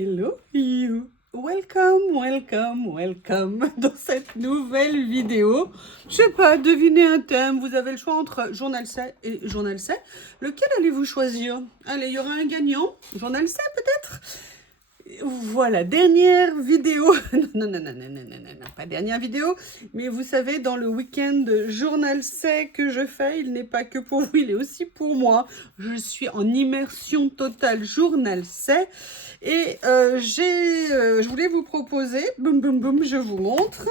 Hello you, welcome dans cette nouvelle vidéo. Je sais pas, devinez un thème, vous avez le choix entre journal C et journal C. Lequel allez-vous choisir? Allez, il y aura un gagnant, journal C peut-être? Voilà, dernière vidéo, non, pas dernière vidéo, mais vous savez, dans le week-end journal C que je fais, il n'est pas que pour vous, il est aussi pour moi. Je suis en immersion totale journal C et je voulais vous proposer, boum, je vous montre.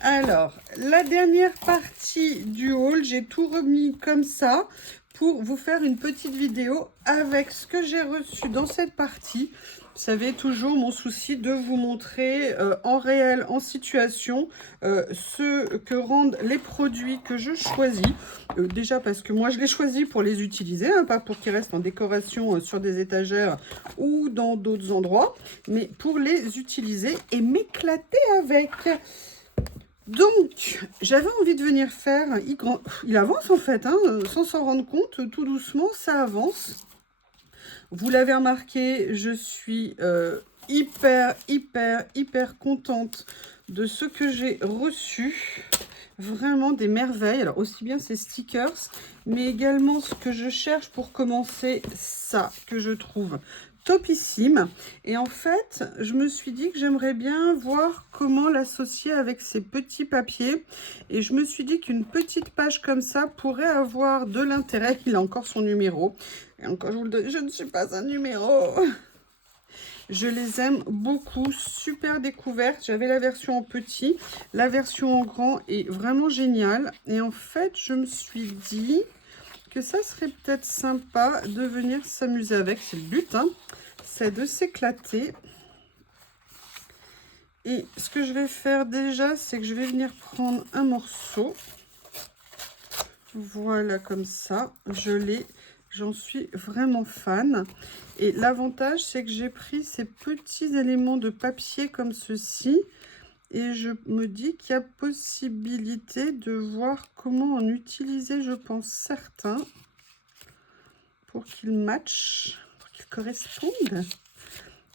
Alors, la dernière partie du haul, j'ai tout remis comme ça pour vous faire une petite vidéo avec ce que j'ai reçu dans cette partie. Vous savez, toujours mon souci de vous montrer en réel, en situation, ce que rendent les produits que je choisis. Déjà parce que moi, je les choisis pour les utiliser, hein, pas pour qu'ils restent en décoration sur des étagères ou dans d'autres endroits, mais pour les utiliser et m'éclater avec. Donc, j'avais envie de venir faire... Il avance en fait, hein, sans s'en rendre compte, tout doucement, ça avance. Vous l'avez remarqué, je suis hyper contente de ce que j'ai reçu. Vraiment des merveilles. Alors, aussi bien ces stickers, mais également ce que je cherche pour commencer, ça que je trouve topissime. Et en fait, je me suis dit que j'aimerais bien voir comment l'associer avec ces petits papiers. Et je me suis dit qu'une petite page comme ça pourrait avoir de l'intérêt. Il a encore son numéro. Et encore, je vous le dis, je ne suis pas un numéro. Je les aime beaucoup, super découverte. J'avais la version en petit, la version en grand est vraiment géniale. Et en fait, je me suis dit que ça serait peut-être sympa de venir s'amuser avec. C'est le but, hein, c'est de s'éclater. Et ce que je vais faire déjà, c'est que je vais venir prendre un morceau. Voilà, comme ça, je l'ai. J'en suis vraiment fan. Et l'avantage, c'est que j'ai pris ces petits éléments de papier comme ceci. Et je me dis qu'il y a possibilité de voir comment en utiliser, je pense, certains. Pour qu'ils matchent, pour qu'ils correspondent.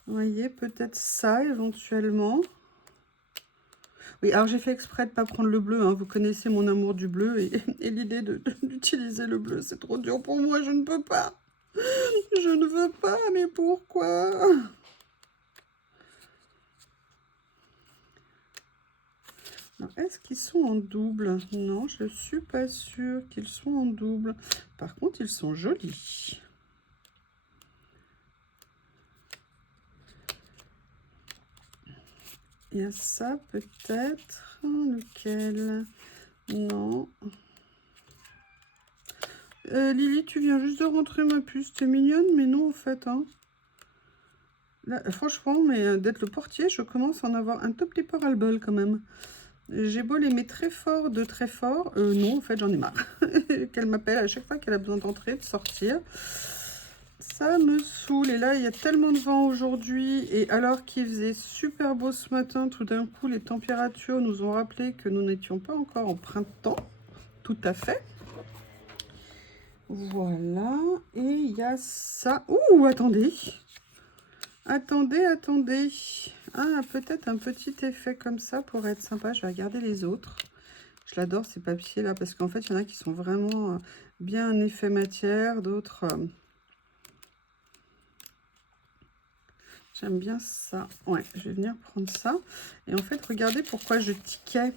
Vous voyez, peut-être ça, éventuellement. Oui, alors j'ai fait exprès de ne pas prendre le bleu, hein. Vous connaissez mon amour du bleu et l'idée d'utiliser le bleu, c'est trop dur pour moi, je ne peux pas. Je ne veux pas, mais pourquoi? Est-ce qu'ils sont en double? Non, je ne suis pas sûre qu'ils sont en double. Par contre, ils sont jolis. Il y a ça peut-être. Lequel? Non. Lily, tu viens juste de rentrer ma puce. T'es mignonne, mais non en fait. Hein. Là, franchement, mais d'être le portier, je commence à en avoir un tout petit peu ras-le-bol quand même. J'ai beau l'aimer très fort, de très fort. Non, en fait, j'en ai marre. Qu'elle m'appelle à chaque fois qu'elle a besoin d'entrer, de sortir. Ça me saoule. Et là, il y a tellement de vent aujourd'hui. Et alors qu'il faisait super beau ce matin, tout d'un coup, les températures nous ont rappelé que nous n'étions pas encore en printemps. Tout à fait. Voilà. Et il y a ça. Ouh, attendez. Attendez. Ah, peut-être un petit effet comme ça pourrait être sympa. Je vais regarder les autres. Je l'adore ces papiers là parce qu'en fait, il y en a qui sont vraiment bien un effet matière. D'autres... J'aime bien ça. Ouais, je vais venir prendre ça. Et en fait, regardez pourquoi je tiquais.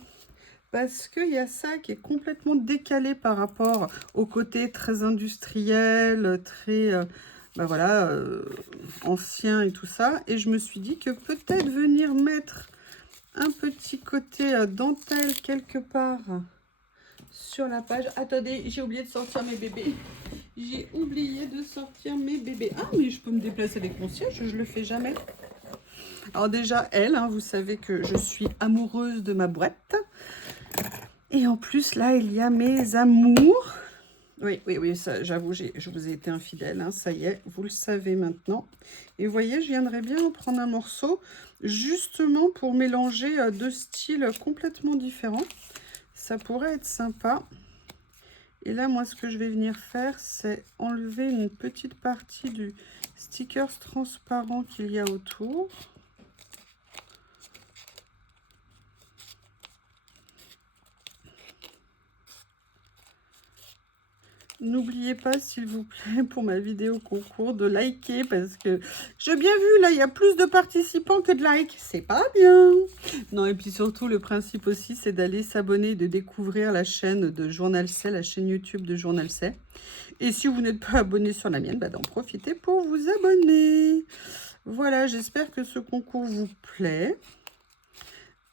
Parce qu'il y a ça qui est complètement décalé par rapport au côté très industriel, très voilà, ancien et tout ça. Et je me suis dit que peut-être venir mettre un petit côté dentelle quelque part sur la page. Attendez, j'ai oublié de sortir mes bébés. J'ai oublié de sortir mes bébés. Ah, mais je peux me déplacer avec mon siège, je le fais jamais. Alors déjà, elle, hein, vous savez que je suis amoureuse de ma boîte. Et en plus, là, il y a mes amours. Oui, ça, j'avoue, je vous ai été infidèle, hein, ça y est, vous le savez maintenant. Et vous voyez, je viendrais bien en prendre un morceau, justement pour mélanger deux styles complètement différents. Ça pourrait être sympa. Et là, moi, ce que je vais venir faire, c'est enlever une petite partie du stickers transparents qu'il y a autour. N'oubliez pas, s'il vous plaît, pour ma vidéo concours, de liker parce que j'ai bien vu, là, il y a plus de participants que de likes. C'est pas bien. Non, et puis surtout, le principe aussi, c'est d'aller s'abonner, de découvrir la chaîne de Journal C, la chaîne YouTube de Journal C. Et si vous n'êtes pas abonné sur la mienne, bah, d'en profiter pour vous abonner. Voilà, j'espère que ce concours vous plaît.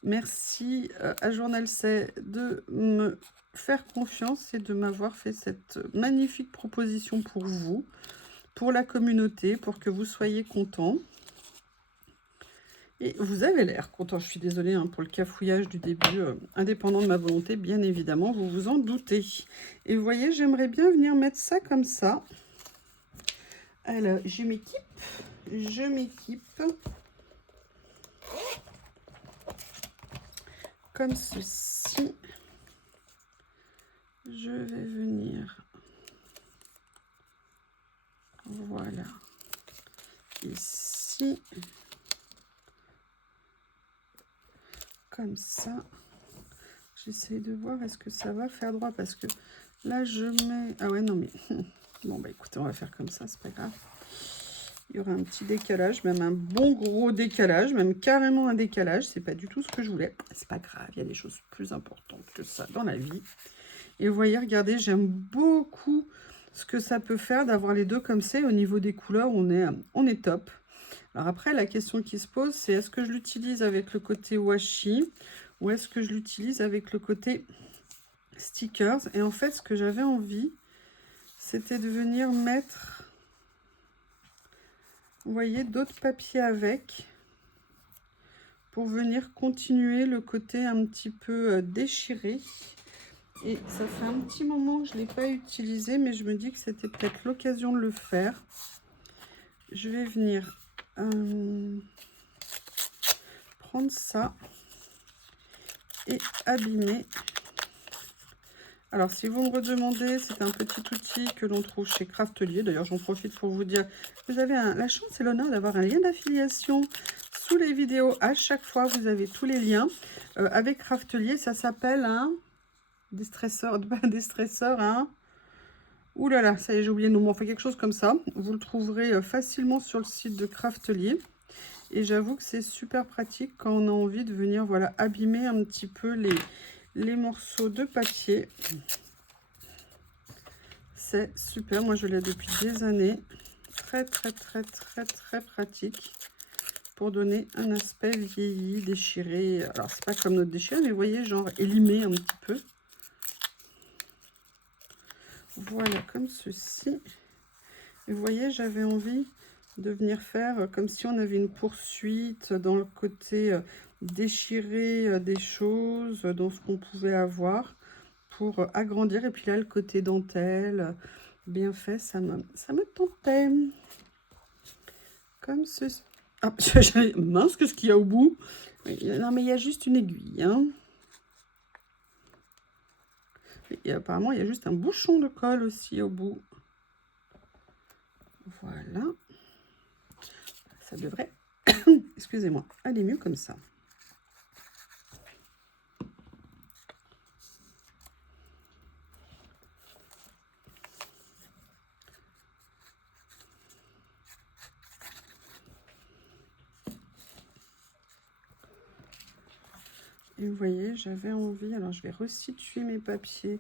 Merci à Journal C de me faire confiance et de m'avoir fait cette magnifique proposition pour vous, pour la communauté, pour que vous soyez contents. Et vous avez l'air content. Je suis désolée hein, pour le cafouillage du début, indépendant de ma volonté, bien évidemment, vous vous en doutez. Et vous voyez, j'aimerais bien venir mettre ça comme ça. Alors, je m'équipe. Comme ceci. Je vais venir, voilà, ici, comme ça. J'essaie de voir est-ce que ça va faire droit, parce que là je mets, ah ouais non mais, bon bah écoutez, on va faire comme ça, c'est pas grave. Il y aura un petit décalage, même un bon gros décalage, même carrément un décalage, c'est pas du tout ce que je voulais. C'est pas grave, il y a des choses plus importantes que ça dans la vie. Et vous voyez, regardez, j'aime beaucoup ce que ça peut faire d'avoir les deux comme ça. Au niveau des couleurs, on est top. Alors après, la question qui se pose, c'est est-ce que je l'utilise avec le côté washi ou est-ce que je l'utilise avec le côté stickers? Et en fait, ce que j'avais envie, c'était de venir mettre, vous voyez, d'autres papiers avec pour venir continuer le côté un petit peu déchiré. Et ça fait un petit moment que je ne l'ai pas utilisé, mais je me dis que c'était peut-être l'occasion de le faire. Je vais venir prendre ça et abîmer. Alors, si vous me redemandez, c'est un petit outil que l'on trouve chez Craftelier. D'ailleurs, j'en profite pour vous dire, vous avez la chance et l'honneur d'avoir un lien d'affiliation sous les vidéos. À chaque fois, vous avez tous les liens. Avec Craftelier, ça s'appelle un... Déstresseur, pas déstresseur, hein. Ouh là là, ça y est, j'ai oublié le nom. Enfin, quelque chose comme ça. Vous le trouverez facilement sur le site de Craftelier. Et j'avoue que c'est super pratique quand on a envie de venir, voilà, abîmer un petit peu les morceaux de papier. C'est super. Moi, je l'ai depuis des années. Très, très, très, très, très pratique pour donner un aspect vieilli, déchiré. Alors, c'est pas comme notre déchiré, mais vous voyez, genre élimé un petit peu. Voilà, comme ceci. Et vous voyez, j'avais envie de venir faire comme si on avait une poursuite dans le côté déchiré des choses, dans ce qu'on pouvait avoir, pour agrandir. Et puis là, le côté dentelle, bien fait, ça me tentait. Comme ceci. Ah, mince, qu'est-ce qu'il y a au bout? Non, mais il y a juste une aiguille, hein. Et apparemment, il y a juste un bouchon de colle aussi au bout. Voilà. Ça devrait, excusez-moi, aller mieux comme ça. Et vous voyez, j'avais envie, alors je vais resituer mes papiers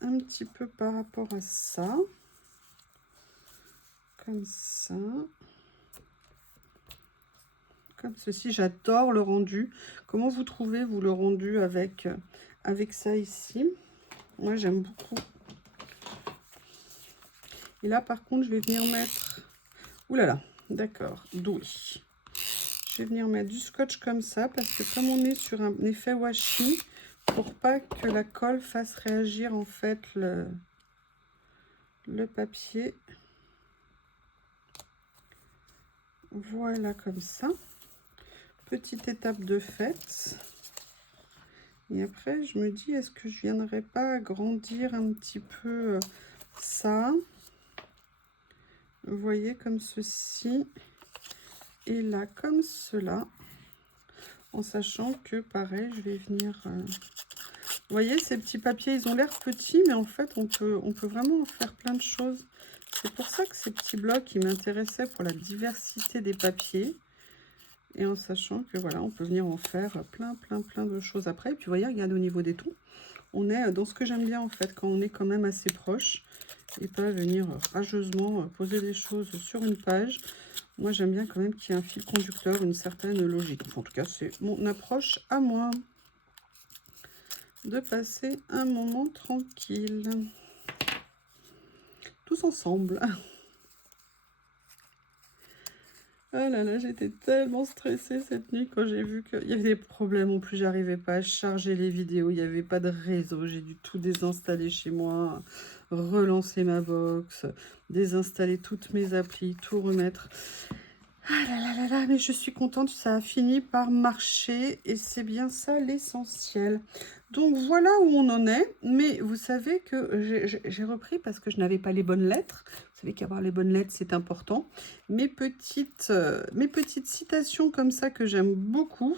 un petit peu par rapport à ça. Comme ça. Comme ceci, j'adore le rendu. Comment vous trouvez, vous, le rendu avec ça ici? Moi, j'aime beaucoup. Et là, par contre, je vais venir mettre... Ouh là là, d'accord, douille. Je vais venir mettre du scotch comme ça, parce que comme on est sur un effet washi, pour pas que la colle fasse réagir en fait le papier. Voilà, comme ça. Petite étape de fait. Et après, je me dis, est-ce que je viendrais pas agrandir un petit peu ça? Vous voyez, comme ceci. Et là, comme cela. En sachant que, pareil, je vais venir... Vous voyez, ces petits papiers, ils ont l'air petits, mais en fait, on peut vraiment en faire plein de choses. C'est pour ça que ces petits blocs, ils m'intéressaient pour la diversité des papiers. Et en sachant que, voilà, on peut venir en faire plein de choses après. Et puis, vous voyez, regardez au niveau des tons. On est dans ce que j'aime bien, en fait, quand on est quand même assez proche. Et pas venir rageusement poser des choses sur une page. Moi, j'aime bien quand même qu'il y ait un fil conducteur, une certaine logique. Enfin, en tout cas, c'est mon approche à moi. De passer un moment tranquille. Tous ensemble. Ah là là, j'étais tellement stressée cette nuit quand j'ai vu qu'il y avait des problèmes. En plus, j'arrivais pas à charger les vidéos. Il n'y avait pas de réseau. J'ai dû tout désinstaller chez moi, relancer ma box, désinstaller toutes mes applis, tout remettre. Ah là là là là, mais je suis contente, ça a fini par marcher et c'est bien ça l'essentiel. Donc voilà où on en est, mais vous savez que j'ai repris parce que je n'avais pas les bonnes lettres. Vous savez qu'avoir les bonnes lettres, c'est important. Mes petites citations comme ça que j'aime beaucoup.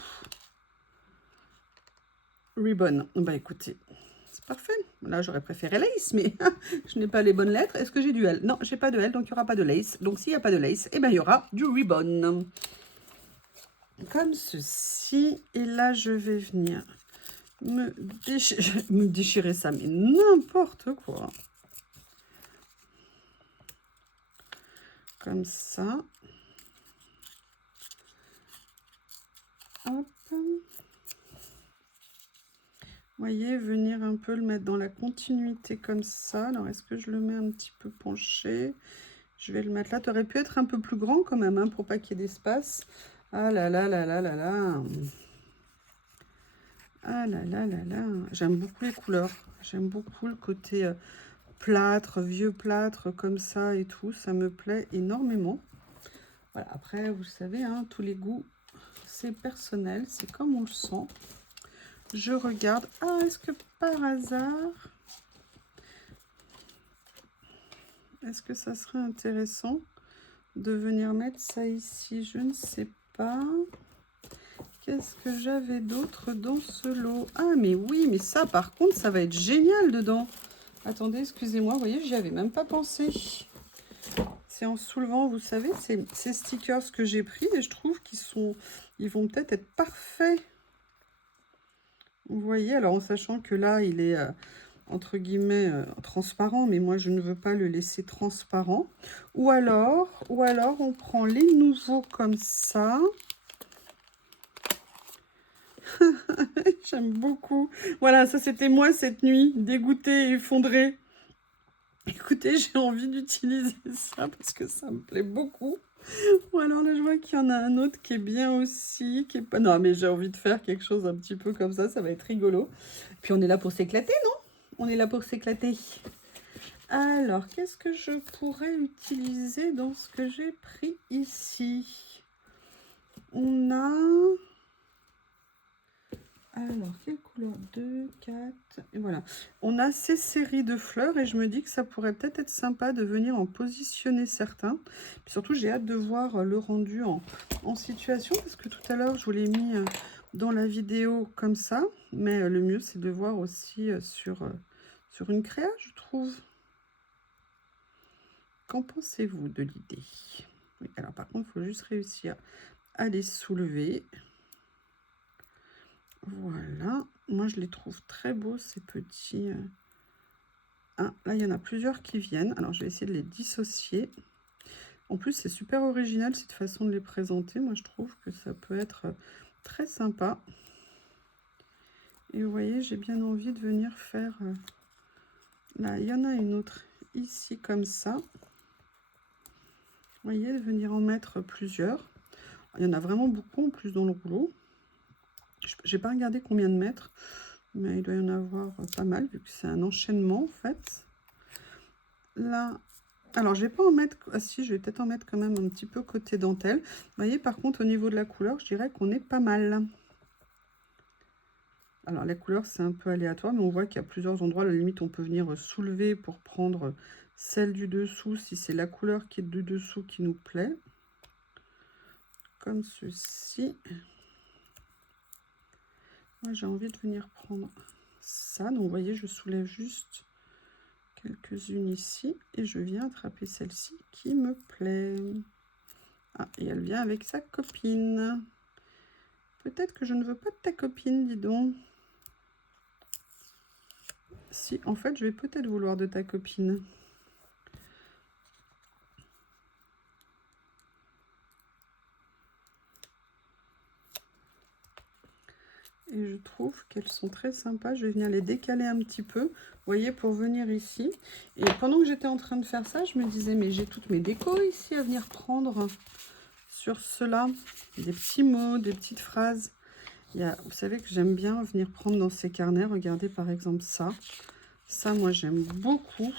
Ribbon, bah écoutez, c'est parfait. Là, j'aurais préféré lace, mais je n'ai pas les bonnes lettres. Est-ce que j'ai du L? Non, j'ai pas de L, donc il n'y aura pas de lace. Donc s'il n'y a pas de lace, eh ben, il y aura du ribbon. Comme ceci. Et là, je vais venir me déchirer ça, mais n'importe quoi. Comme ça. Hop. Vous voyez, venir un peu le mettre dans la continuité comme ça. Alors, est-ce que je le mets un petit peu penché? Je vais le mettre là. Tu aurais pu être un peu plus grand quand même, hein, pour pas qu'il y ait d'espace. Ah là là là là là là. Ah là là là là. J'aime beaucoup les couleurs. J'aime beaucoup le côté plâtre, vieux plâtre comme ça et tout. Ça me plaît énormément. Voilà, après, vous savez, hein, tous les goûts, c'est personnel. C'est comme on le sent. Je regarde. Ah, est-ce que par hasard... Est-ce que ça serait intéressant de venir mettre ça ici? Je ne sais pas. Qu'est-ce que j'avais d'autre dans ce lot? Ah, mais oui, mais ça, par contre, ça va être génial dedans. Attendez, excusez-moi, vous voyez, j'y avais même pas pensé. C'est en soulevant, vous savez, ces stickers que j'ai pris et je trouve ils vont peut-être être parfaits. Vous voyez, alors en sachant que là, il est... entre guillemets transparent, mais moi je ne veux pas le laisser transparent. Ou alors on prend les nouveaux comme ça. J'aime beaucoup. Voilà, ça c'était moi cette nuit, dégoûtée, effondrée. Écoutez, j'ai envie d'utiliser ça parce que ça me plaît beaucoup. Ou alors là je vois qu'il y en a un autre qui est bien aussi, qui est pas... Non mais j'ai envie de faire quelque chose un petit peu comme ça va être rigolo. Puis on est là pour s'éclater, non? On est là pour s'éclater. Alors, qu'est-ce que je pourrais utiliser dans ce que j'ai pris ici? On a... Alors, quelle couleur? 2, 4... Et voilà. On a ces séries de fleurs et je me dis que ça pourrait peut-être être sympa de venir en positionner certains. Puis surtout, j'ai hâte de voir le rendu en situation parce que tout à l'heure, je vous l'ai mis dans la vidéo comme ça. Mais le mieux, c'est de voir aussi sur une créa, je trouve. Qu'en pensez-vous de l'idée? Oui, alors par contre, il faut juste réussir à les soulever. Voilà. Moi, je les trouve très beaux, ces petits... Ah, là, il y en a plusieurs qui viennent. Alors, je vais essayer de les dissocier. En plus, c'est super original, cette façon de les présenter. Moi, je trouve que ça peut être très sympa. Et vous voyez, j'ai bien envie de venir faire... Là, il y en a une autre ici, comme ça. Vous voyez, de venir en mettre plusieurs. Il y en a vraiment beaucoup en plus dans le rouleau. J'ai pas regardé combien de mètres, mais il doit y en avoir pas mal vu que c'est un enchaînement en fait. Là, alors je vais pas en mettre, ah si, je vais peut-être en mettre quand même un petit peu côté dentelle. Vous voyez, par contre au niveau de la couleur, je dirais qu'on est pas mal. Alors la couleur c'est un peu aléatoire, mais on voit qu'il y a plusieurs endroits, à la limite on peut venir soulever pour prendre celle du dessous, si c'est la couleur qui est du dessous qui nous plaît. Comme ceci. Moi, j'ai envie de venir prendre ça. Donc, vous voyez, je soulève juste quelques-unes ici. Et je viens attraper celle-ci qui me plaît. Ah, et elle vient avec sa copine. Peut-être que je ne veux pas de ta copine, dis donc. Si, en fait, je vais peut-être vouloir de ta copine. Et je trouve qu'elles sont très sympas. Je vais venir les décaler un petit peu, vous voyez, pour venir ici. Et pendant que j'étais en train de faire ça, je me disais, mais j'ai toutes mes décos ici à venir prendre sur cela. Des petits mots, des petites phrases. Vous savez que j'aime bien venir prendre dans ces carnets. Regardez par exemple ça. Ça, moi, j'aime beaucoup.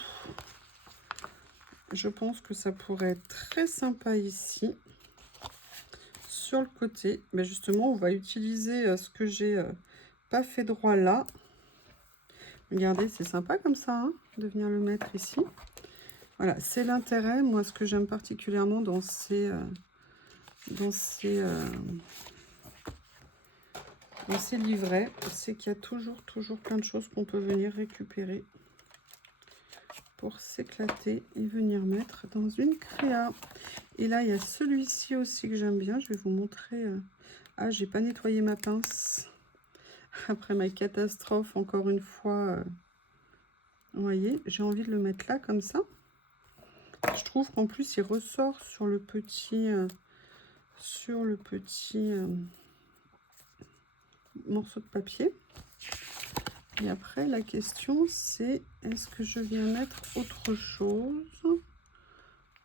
Je pense que ça pourrait être très sympa ici. Sur le côté, mais justement, on va utiliser ce que j'ai pas fait droit là. Regardez, c'est sympa comme ça, hein, de venir le mettre ici. Voilà, c'est l'intérêt. Moi, ce que j'aime particulièrement dans ces livrets, c'est qu'il y a toujours plein de choses qu'on peut venir récupérer pour s'éclater et venir mettre dans une créa. Et là, il y a celui-ci aussi que j'aime bien. Je vais vous montrer. Ah, j'ai pas nettoyé ma pince. Après ma catastrophe, encore une fois. Vous voyez, j'ai envie de le mettre là, comme ça. Je trouve qu'en plus, il ressort sur le petit... morceau de papier. Et après, la question, c'est est-ce que je viens mettre autre chose?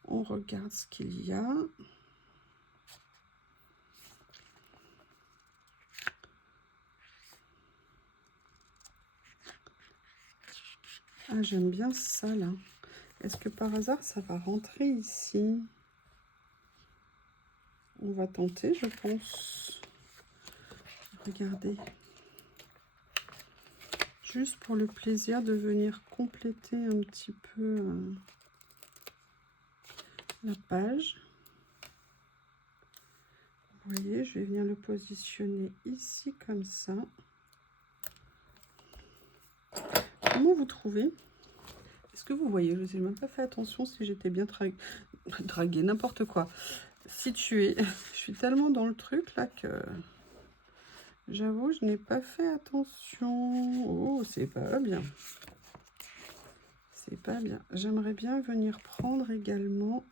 On regarde ce qu'il y a. Ah, j'aime bien ça, là. Est-ce que par hasard, ça va rentrer ici? On va tenter, je pense. Regardez. Juste pour le plaisir de venir compléter un petit peu la page. Vous voyez, je vais venir le positionner ici comme ça. Comment vous trouvez? Est-ce que vous voyez? Je n'ai même pas fait attention si j'étais bien draguée, n'importe quoi. Située. Je suis tellement dans le truc là que j'avoue, je n'ai pas fait attention. Oh, c'est pas bien. C'est pas bien. J'aimerais bien venir prendre également.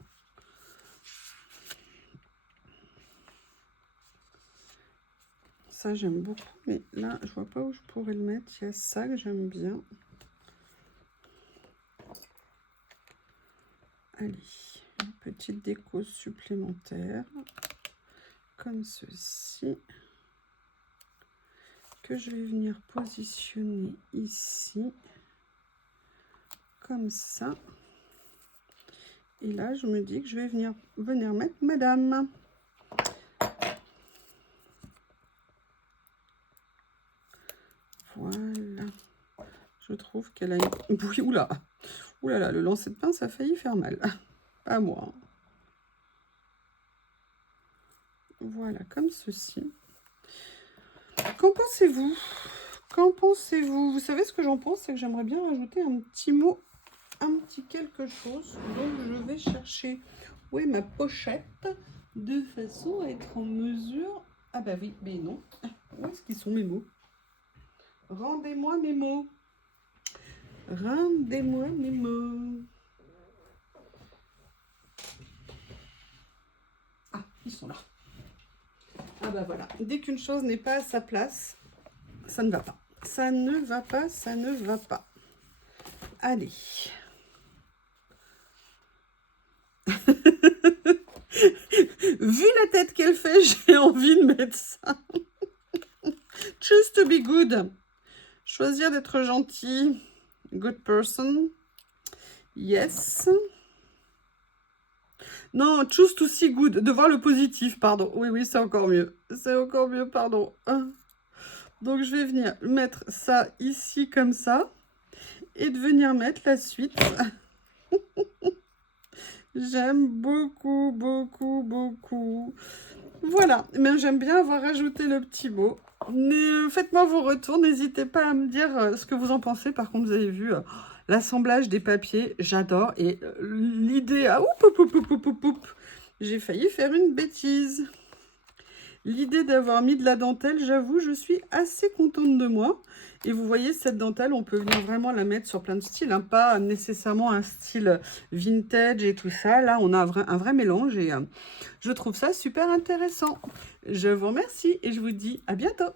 Ça, j'aime beaucoup. Mais là, je vois pas où je pourrais le mettre. Il y a ça que j'aime bien. Allez, une petite déco supplémentaire. Comme ceci. Que je vais venir positionner ici. Comme ça. Et là, je me dis que je vais venir mettre madame. Voilà. Je trouve qu'elle a une bouille. Oula. Oula là, le lancer de pince a failli faire mal. Pas moi. Voilà, comme ceci. Qu'en pensez-vous? Qu'en pensez-vous? Vous savez ce que j'en pense? C'est que j'aimerais bien rajouter un petit mot, un petit quelque chose. Donc, je vais chercher où est ma pochette de façon à être en mesure... Ah bah oui, mais non. Où est-ce qu'ils sont mes mots? Rendez-moi mes mots. Rendez-moi mes mots. Ah, ils sont là. Ah bah voilà. Dès qu'une chose n'est pas à sa place, ça ne va pas. Ça ne va pas, ça ne va pas. Allez. Vu la tête qu'elle fait, j'ai envie de mettre ça. Choose to be good. Choisir d'être gentil. Good person. Yes. Non, choose to see good. De voir le positif, pardon. Oui, oui, c'est encore mieux. C'est encore mieux, pardon. Donc, je vais venir mettre ça ici comme ça. Et de venir mettre la suite J'aime beaucoup, beaucoup, beaucoup. Voilà, mais j'aime bien avoir ajouté le petit mot. Faites-moi vos retours, n'hésitez pas à me dire ce que vous en pensez. Par contre, vous avez vu l'assemblage des papiers, j'adore. Et l'idée, ah, j'ai failli faire une bêtise. L'idée d'avoir mis de la dentelle, j'avoue, je suis assez contente de moi. Et vous voyez, cette dentelle, on peut venir vraiment la mettre sur plein de styles, hein, pas nécessairement un style vintage et tout ça. Là, on a un vrai mélange et je trouve ça super intéressant. Je vous remercie et je vous dis à bientôt.